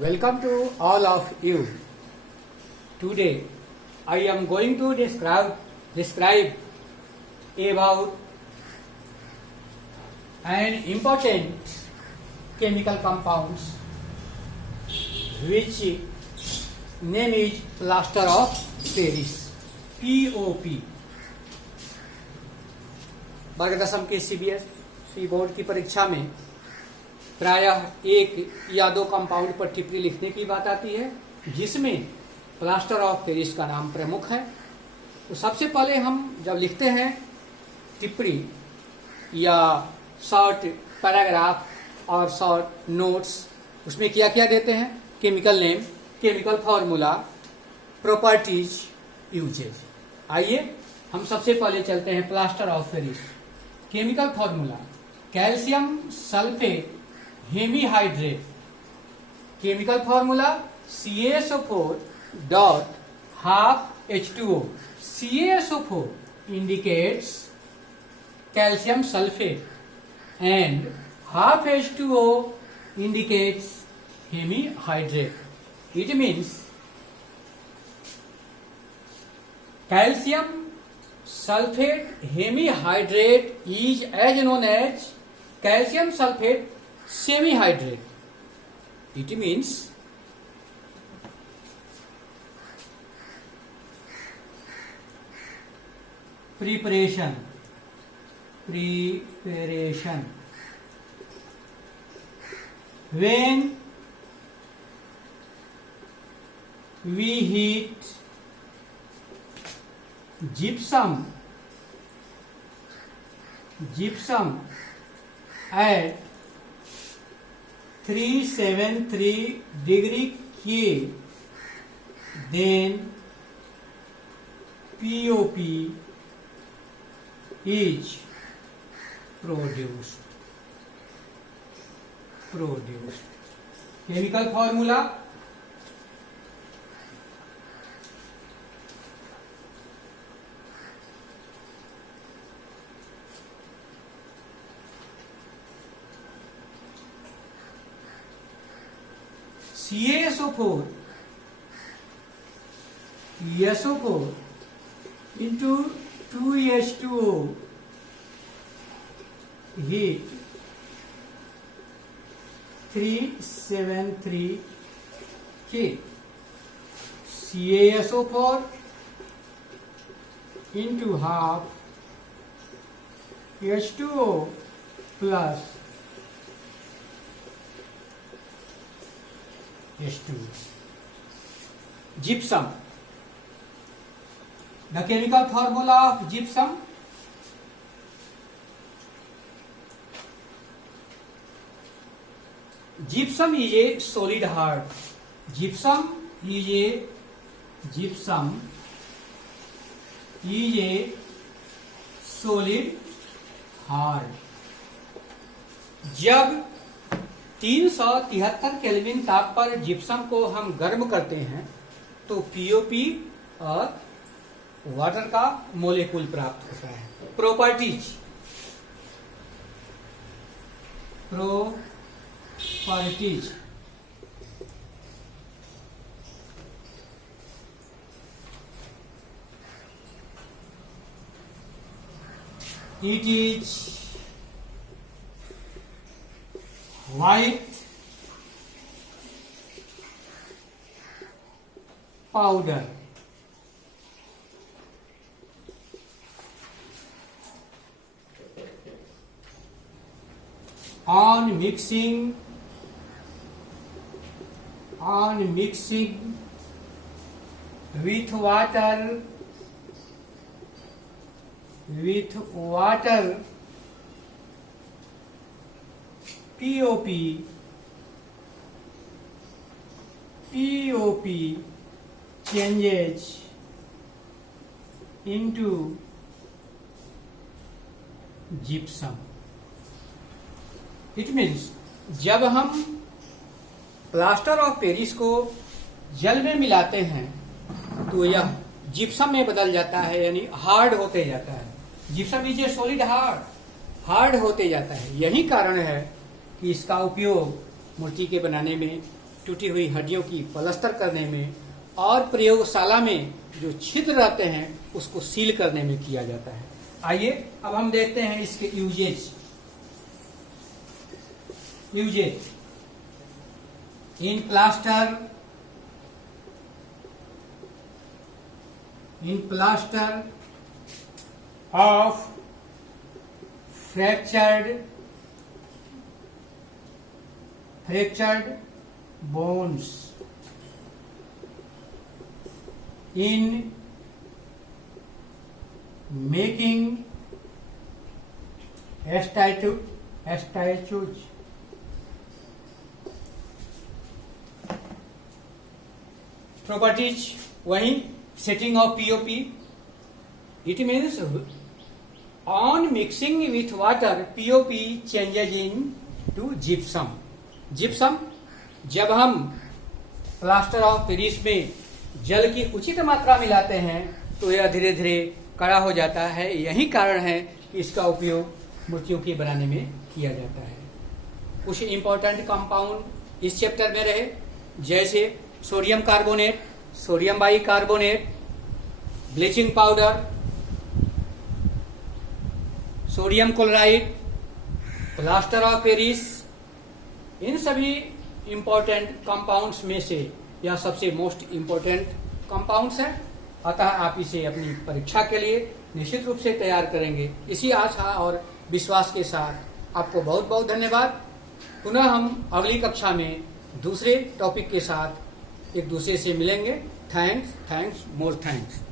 Welcome to all of you. Today I am going to describe about an important chemical compounds which name is plaster of Paris, POP. वर्ग दशम के CBSE board की परीक्षा में प्रायः एक या दो कंपाउंड पर टिप्पणी लिखने की बात आती है, जिसमें प्लास्टर ऑफ पेरिस का नाम प्रमुख है। तो सबसे पहले हम जब लिखते हैं टिप्पणी या शॉर्ट पैराग्राफ और शॉर्ट नोट्स, उसमें क्या क्या देते हैं? Chemical name, chemical formula, properties, uses. आइए हम सबसे पहले चलते हैं plaster of Paris. Chemical formula calcium sulphate hemihydrate. Chemical formula CaSO4 dot half H2O. CaSO4 indicates calcium sulfate and half H2O indicates hemihydrate. It means calcium sulfate hemihydrate is as known as calcium sulfate semihydrate. It means preparation when we heat gypsum at 373 degree K, then POP is produced. Chemical formula CaSO4 into 2H2O heat 373 K. CaSO4 into half H2O plus H2. Gypsum. The chemical formula of gypsum is a solid hard. Gypsum is a solid hard. जब 373 kelvin ताप पर gypsum को हम गर्म करते हैं तो POP और वाटर का मोलेकुल प्राप्त होता है। Properties it is white powder on mixing with water POP changes into gypsum. It means जब हम प्लास्टर ऑफ पेरिस को जल में मिलाते हैं तो यह जिप्सम में बदल जाता है, यानी हार्ड होते जाता है। Gypsum is a solid hard होते जाता है। यही कारण है कि इसका उपयोग मूर्ति के बनाने में टूटी हुई हड्डियों की पलस्तर करने में और प्रयोगशाला में जो छिद्र रहते हैं उसको सील करने में किया जाता है। आइए अब हम देखते हैं इसके uses in plaster of fractured bones, in making statues, properties वही setting of POP, it means on mixing with water POP changes into gypsum। Gypsum जब हम प्लास्टर ऑफ पेरिस में जल की उचित मात्रा मिलाते हैं तो यह धीरे धीरे कड़ा हो जाता है। यही कारण है कि इसका उपयोग मूर्तियों के बनाने में किया जाता है। कुछ इंपॉर्टेंट कंपाउंड इस चैप्टर में रहे, जैसे sodium carbonate, sodium bicarbonate, bleaching powder, sodium chloride, plaster of Paris. इन सभी इंपॉर्टेंट कंपाउंड्स में से यह सबसे मोस्ट इंपॉर्टेंट कंपाउंड्स है। अतः आप इसे अपनी परीक्षा के लिए निश्चित रूप से तैयार करेंगे। इसी आशा और विश्वास के साथ आपको बहुत बहुत धन्यवाद। पुनः हम अगली कक्षा में दूसरे टॉपिक के साथ एक दूसरे से मिलेंगे। थैंक्स, मोर थैंक्स।